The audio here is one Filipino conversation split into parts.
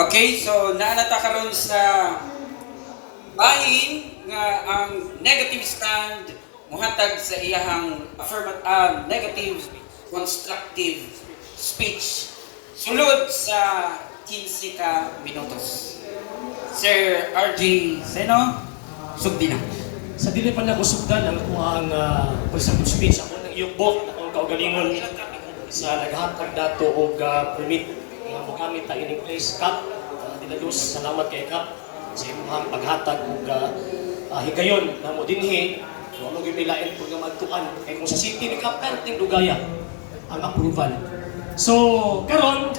Okay, so naanata karon sa bahin nga ang negative stand muhatag sa iyahang negative constructive speech sulod sa 15 ka minutos. Sir RJ Seno, sugdi na. Sa dili pa nagusugdan ang kuhang presumptive speech ako ng iyong book na kung kaugalingon sa naghatag dato og permit nga mo gamit ta ining place Kap. Dilados salamat kay Kap sa imong paghatag og higayon na mo dinhi wala gyud milain pud nga magtuan kay kung sa city ni Kap perting dugaya ang approval. So karon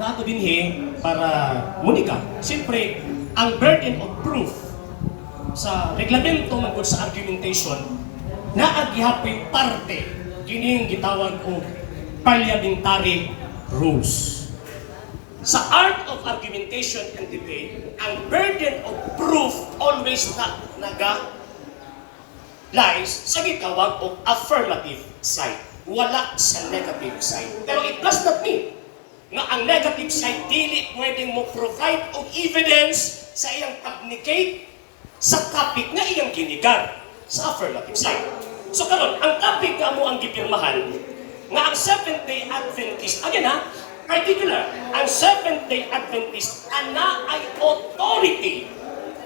nato dinhi para munika. Siyempre ang burden of proof sa reglamento magod sa argumentation na agihapoy parte kining gitawag og parliamentary rules. Sa art of argumentation and debate, ang burden of proof always lies sa gitawag og affirmative side, wala sa negative side. Pero it does not mean nga ang negative side dili pwedeng mo provide og evidence sa iyang pag-negate sa topic nga iyang ginigar sa affirmative side. So karon ang topic nga mo ang gipirmahan nga ang Seventh-day Adventist, again particular, ang Seventh-day Adventist ana ay authority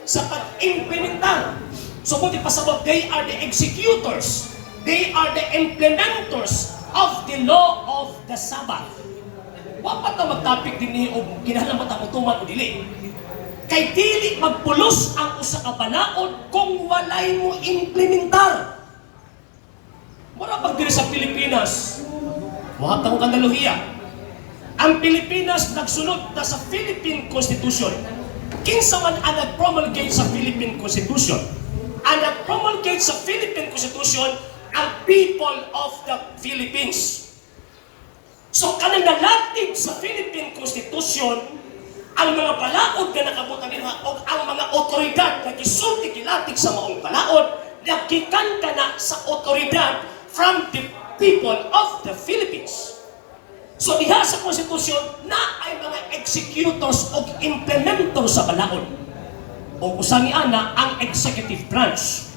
sa pag-implementar. So kung ipasabot, they are the executors, they are the implementers of the law of the Sabbath. Wapat na mag-topic din ni o kinahanglan mo tuman o dili. Kay dili magpulos ang usa ka balaod kung walay mo implementar. Mura pag diri sa Pilipinas, muhatang kanaluhiya. Ang Pilipinas nagsunod na sa Philippine Constitution. Kinsa man ang nag-promulgate sa Philippine Constitution? Ang nag-promulgate sa Philippine Constitution ang people of the Philippines. So kanang nalatid sa Philippine Constitution ang mga balaod na nakabutan nila o ang mga otoridad na gisulti gilatig sa maong balaod nagikan ka na sa otoridad from the people of the Philippines. So diha sa konstitusyon na ay mga executors o implementor sa balaod. O usang ana ang executive branch.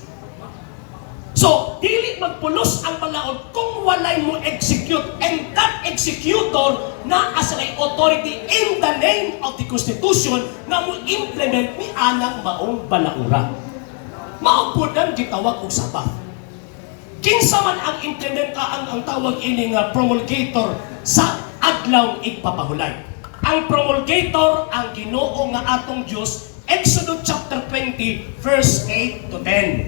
So dili magpulos ang balaod kung walay mo execute, and that executor na as an authority in the name of the constitution na mo implement ni anang maong balaura. Mao pud ang gitawag og Sabbath. Kinsa man ang implementa ang tawag ini nga promulgator sa adlaw igpapahulay. Ang promulgator ang Ginoo nga atong Dios, Exodus chapter 20 verse 8 to 10.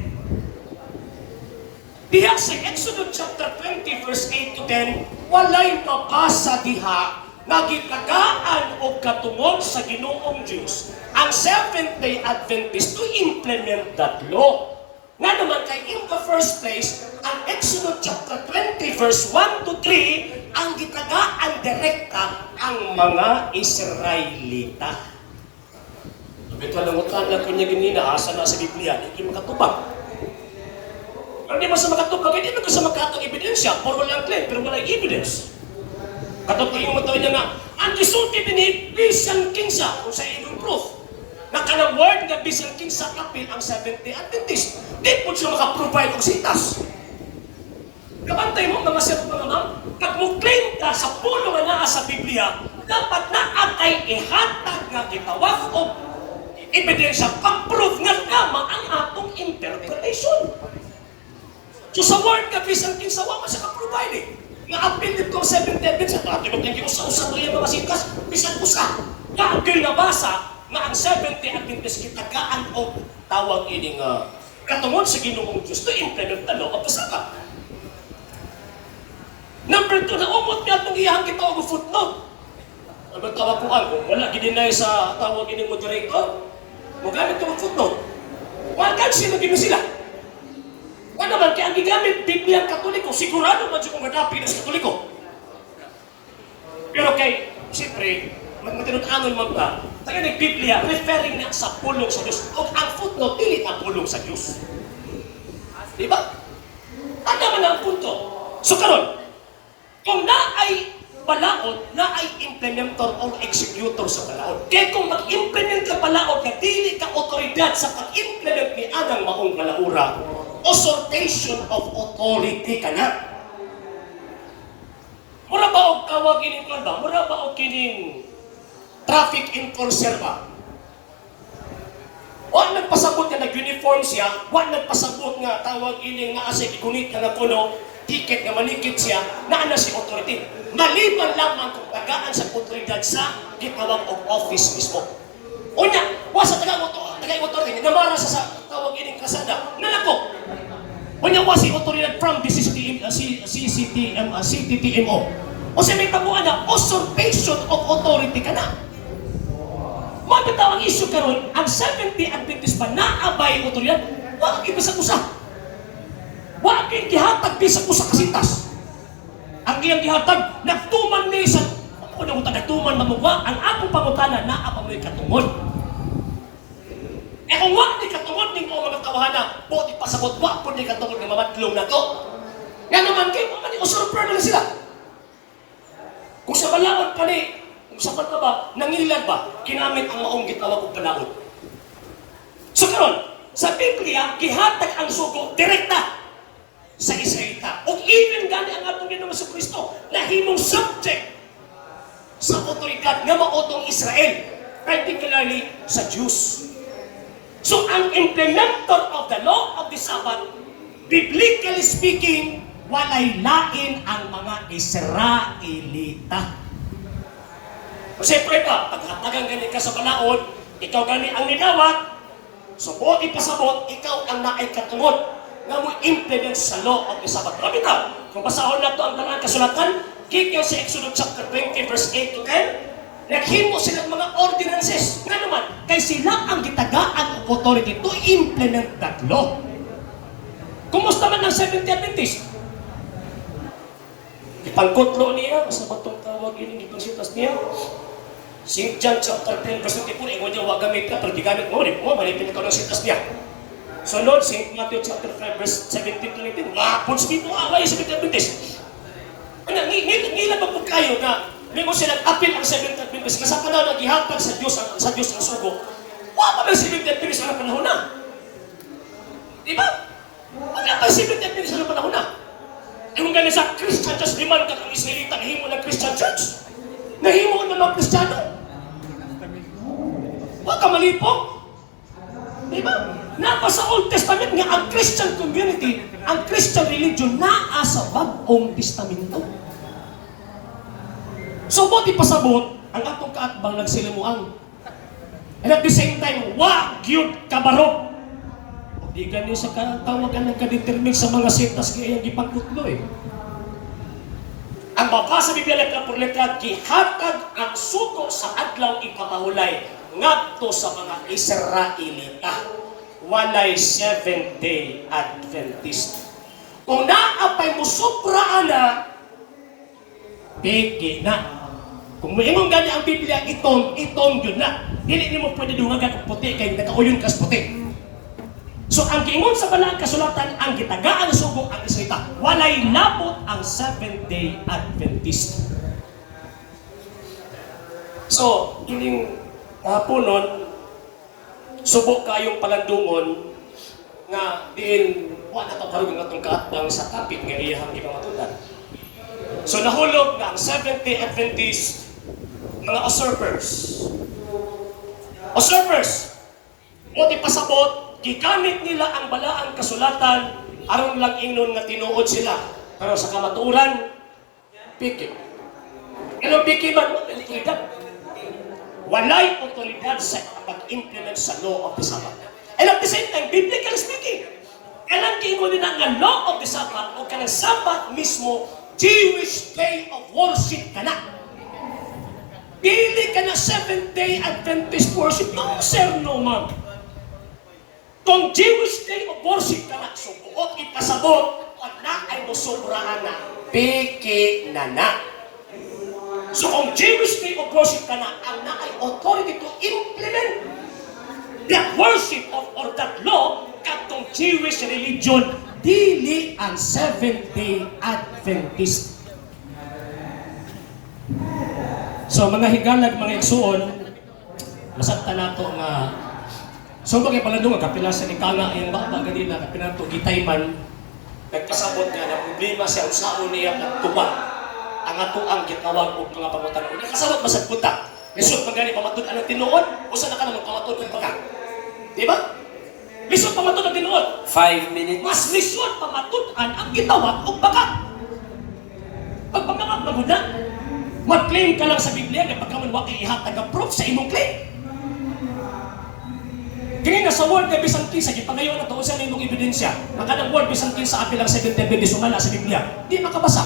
Diha sa Exodus chapter 20 verse 8 to 10, walay mabasa diha nga gitagaan og katungod sa Ginoong Dios ang Seventh-day Adventist to implement that law. Nga naman kay in the first place, ang Exodus chapter 20 verse 1 to 3, ang gitagaan direkta ang mga Israelita. Bito lang utan na kunya ganina asa na sa Biblia, hindi makatubag. Pero di sa makatubag, hindi mo sa makatong ebidensya, for walang claim, pero walang evidence. Katong yung matawa niya nga, ang gisulti din bisan kinsa kung sa inyong proof. Nakanang word nga bisan kinsa kapil ang Seventh-day Adventist. Di po siya makaprovide og sitas. Kabantay mo mga sir mga ma'am, pag mo claim ka sa pulo nga naa sa Biblia, dapat na atay ihatag nga gitawag og ebidensya pag-prove nga tama ang atong interpretation. So sa word nga bisan kinsa wa man siya ka-provide. Nga apil dito ang Seventh-day Adventist, pati mo kaya usa-usa to yung mga sitas, bisan usa. Nga apil na basa nga ang Seventh-day Adventist kitagaan og tawag ini nga katungod sa Ginoong Diyos to implement the law of the Sabbath. Number 2, naumot niya itong iyahang gitawag og footnote. Ang tawag ko kung wala gidinay sa tawag ini moderator, magamit ko ang footnote. Wagan sila gino sila. Wala naman kaya ang gigamit Biblia Katoliko, sigurado man siya kung madapi na sa Katoliko. Pero kay, siyempre, matinut-anon man ba, tayo nag-Biblia, referring na sa pulong sa Diyos. O ang footnote, dili ang pulong sa Diyos. Diba? Tanda man ang punto. So karon, kung na ay balaod na ay implementor o executor sa balaod. Kaya kung mag-implement ka balaod na dili ka otoridad sa pag-implement ni Adang maong balaura, usurpation of authority ka na. Mura ba og tawag ining ba? Mura ba og kining traffic enforcer ba? Wa nagpasabot nga nag-uniform siya, wa nagpasabot nga tawag ining nga asa gigunit nga kuno, ticket nga malikit siya, na ana si authority. Maliban lamang kung tagaan sa otoridad sa gitawag og office mismo. Unya, wa sa taga-authority, namara sa tawag ining kasada, nalako. Unya wa si otoridad from the CTTMO. O sa may tabuan na, usurpation of authority ka na. Mabitaw ang issue karon, ang 70 Adventist ba naabay otoridad? Wa kay bisag-usa. Wa kay gihatag bisag-usa kasintas. Ang iyang gihatag nagtuman ni sa ano mo nagtuman mamugwa ang akong pangutana naa pa mo'y katungod. Eh kung wa ni katungod ning ko mga tawhana, buti pasabot wa pud ni katungod nga mamadlong nato. Nga naman kay mo man usurper na sila. Kung sa balaod pa ni, kung sapat ka ba, nangilan ba, kinamit ang maong gitawag og balaod. So karon, sa Biblia, gihatag ang sugo direkta sa Israelita. O even gani ang atong Ginoong Kristo na himong subject sa otoridad nga maotong Israel, particularly sa Jews. So ang implementer of the law of the Sabbath, biblically speaking, walay lain ang mga Israelita. Kasi pa, paghatagan gani ka sa balaod, ikaw gani ang nidawat, subot ipasabot, ikaw ang naay katungod nga mo implement sa law of the Sabbath. Grabe ta, kung basahon na ito ang talaan kasulatan, kikyo sa Exodus chapter 20 verse 8 to 10, naghimo sila mga ordinances. Nga naman, kay sila ang gitagaan of authority to implement that law. Kumusta man ang 70th Adventist? Ipangkutlo niya, sa batong tawag ini, ipangsitas niya. St. John chapter 10 verse 24, ikaw niya wag gamit ka, pero di gamit mo, malipin ikaw ng sitas niya. Sunod, St. Matthew chapter 5 verse 17 to 19, wapons dito away sa 70th Adventist. Ngila ba po kayo na may mo silang apil ang 70th Adventist kasi sa panahon na gihatag sa Diyos ang sugo, wala pa ang 70th Adventist ang panahon na. Diba? Wala pa ang 70th Adventist ang panahon na. Kung gani sa Christian Church, liman ka kang Israelita, nahimo ng Christian Church. Nahimo ng mga Kristiyano. Huwag ka malipong. Diba? Napa sa Old Testament nga ang Christian community, ang Christian religion, naa sa Bagong Testamento. So, buti pasabot, ang atong kaatbang nagsilimuang. And at the same time, wag yun kabarok. Di gani sa tawagan ng kadetermin sa mga setas kaya yung ipagkutlo eh. Ang mabasa Biblia letra por letra, gihatag ang sugo sa adlaw ikapahulay ngadto sa mga Israelita. Walay 7-day Adventist. Kung naapay mo supra na, piki na. Kung maimong gani ang Biblia, itong yun na. Dili mo pwede dungagan ang puti kay nagauyon kas puti. So ang giingon sa balaang kasulatan, ang gitagaan sugo ang Israelita. Walay labot ang 7-day Adventist. So, ining haponon, subok kayong palandungon nga diin wala na kabarog ng atong kaatbang sa topic nga iyahang ipamatudan. So nahulog na ang 7th-day Adventist mga usurpers. Usurpers! O di pasabot, gigamit nila ang balaang kasulatan aron lang ingnon nga tinuod sila. Pero sa kamatuoran, piki. Ano piki man? Otoridad. Walay otoridad sa pag-implement sa law of the Sabbath. And at the same time, biblically speaking, kailan kiingon nila nga law of the Sabbath o kanang Sabbath mismo, Jewish day of worship ka na. Dili ka na 7th-day Adventist worship. No, sir, no, ma'am. Kung Jewish day of worship ka na, so buot ipasabot, at na ay musobraan na, piki na. So kung Jewish day of worship ka na, ang na ay authority to implement that worship or that law, katong Jewish religion, dili ang 7th-day Adventist. So mga higalag, mga igsuon, masakta nato nga so bagay palandungan kapila sa nikanga yung baba ganina kapila to gitayman nagpasabot nga na problema siya usaon niya nagtuba ang ato ang gitawag og mga pangutan ko kasabot masad puta lisod magani pamatud ang tinuod usa na ka naman pamatud og pagka di ba lisod pamatud ang tinuod 5 minutes. mas lisod pamatud-an ang gitawag og pagka pagpamangag maguna mag-claim ka lang sa Biblia kapag ka man wa kay ihatag ang proof sa imong claim. Kini na sa word nga bisan kinsa gipangayon na tuon sa imong ebidensya. Makadang word bisan kinsa apil ang 7 David sumala sa Biblia. Di makabasa.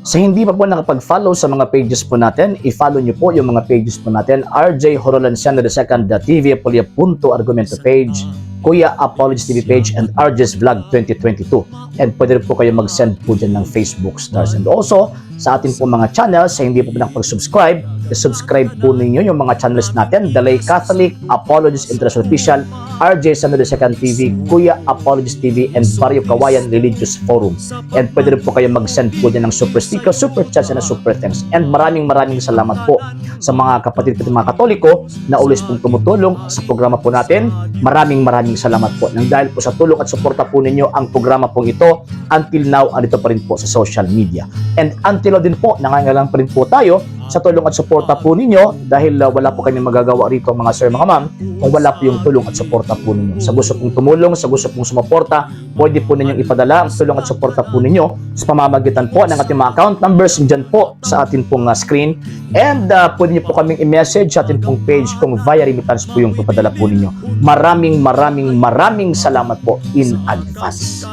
Sa hindi pa po nakapag-follow sa mga pages po natin, i-follow nyo po yung mga pages po natin, RJ Horolanciano II, TV Apolia Punto Argumento page, Kuya Apologies TV page, and RJ's Vlog 2022. And pwede rin po kayo mag-send po dyan ng Facebook stars. And also, sa atin po mga channels, sa hindi po nakapag-subscribe, i-subscribe po ninyo yung mga channels natin, The Lay Catholic, Apologies International Official, RJ Sano II TV, Kuya Apologies TV, and Barrio Kawayan Religious Forum. And pwede rin po kayo mag-send po dyan ng super sticker, super chats, and super thanks. And maraming salamat po sa mga kapatid at mga Katoliko na always pong tumutulong sa programa po natin. Maraming salamat po. Nang dahil po sa tulong at suporta po ninyo, ang programa pong ito, until now, andito pa rin po sa social media. And until now din po, nangangailangan pa rin po tayo sa tulong at suporta po ninyo dahil wala po kami magagawa rito mga sir, mga ma'am, kung wala po yung tulong at suporta po ninyo. Sa gusto pong tumulong, sa gusto pong sumuporta, pwede po ninyong ipadala ang tulong at suporta po ninyo sa pamamagitan po ng ating mga account numbers dyan po sa ating pong screen. And pwede niyo po kaming i-message sa ating pong page kung via remittance po yung papadala po ninyo. Maraming salamat po in advance.